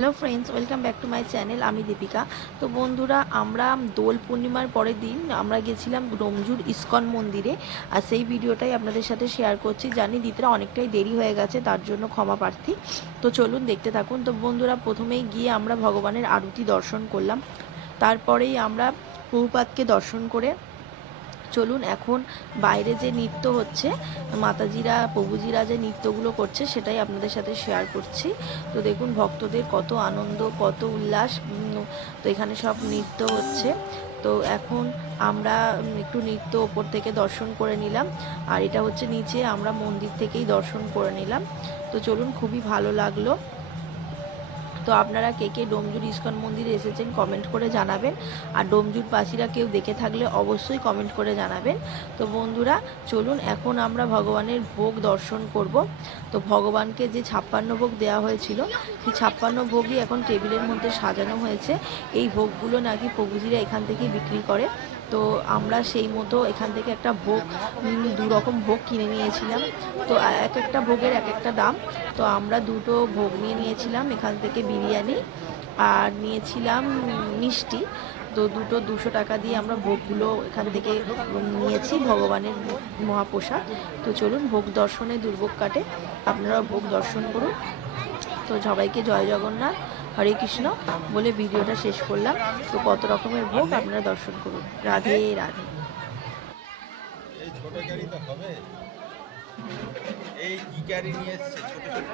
Hello friends, welcome back to my channel. আমি দীপিকা। তো বন্ধুরা, আমরা দোল পূর্ণিমার পরের দিন আমরা গেছিলাম ডোমজুর ইস্কন মন্দিরে। আর সেই ভিডিওটাই আপনাদের সাথে শেয়ার করছি। জানি দিতে অনেকটাই দেরি হয়ে গেছে, তার জন্য ক্ষমা প্রার্থী। তো চলুন দেখতে থাকুন। তো বন্ধুরা, প্রথমেই গিয়ে আমরা ভগবানের আরতি দর্শন করলাম। তারপরেই আমরা প্রভুপাদকে দর্শন করে চলুন এখন বাইরে যে নৃত্য হচ্ছে, মাতাজিরা প্রভুজিরা যে নৃত্যগুলো করছে সেটাই আপনাদের সাথে শেয়ার করছি। তো দেখুন ভক্তদের কত আনন্দ, কত উল্লাস। তো এখানে সব নৃত্য হচ্ছে। তো এখন আমরা একটু নৃত্য ওপর থেকে দর্শন করে নিলাম। আর এটা হচ্ছে নিচে, আমরা মন্দির থেকেই দর্শন করে নিলাম। তো চলুন, খুবই ভালো লাগলো। তো আপনারা কে কে ডোমজুর ইস্কন মন্দিরে এসেছেন কমেন্ট করে জানাবেন। আর ডোমজুরবাসীরা কেউ দেখে থাকলে অবশ্যই কমেন্ট করে জানাবেন। তো বন্ধুরা, চলুন এখন আমরা ভগবানের ভোগ দর্শন করব। তো ভগবানকে যে 56 ভোগ দেওয়া হয়েছিল, সেই 56 ভোগই এখন টেবিলের মধ্যে সাজানো হয়েছে। এই ভোগগুলো নাকি প্রভুজিরা এখান থেকেই বিক্রি করে। তো আমরা সেই মতো এখান থেকে একটা ভোগ, দু রকম ভোগ কিনে নিয়েছিলাম। তো এক একটা ভোগের এক একটা দাম। তো আমরা দুটো ভোগ নিয়েছিলাম এখান থেকে, বিরিয়ানি আর নিয়েছিলাম মিষ্টি। তো দুটো 200 টাকা দিয়ে আমরা ভোগগুলো এখান থেকে নিয়েছি, ভগবানের মহাপ্রসাদ। তো চলুন ভোগ দর্শনে দুর্ভোগ কাটে, আপনারা ভোগ দর্শন করুন। তো সবাইকে জয় জগন্নাথ, হরে কৃষ্ণ বলে ভিডিওটা শেষ করলাম। তো কত রকমের ভোগ আপনারা দর্শন করুন। রাধে রাধে। এই ছোট গাড়ি তো হবে, এই কি গাড়ি নিয়ে এসছে ছোট ছোট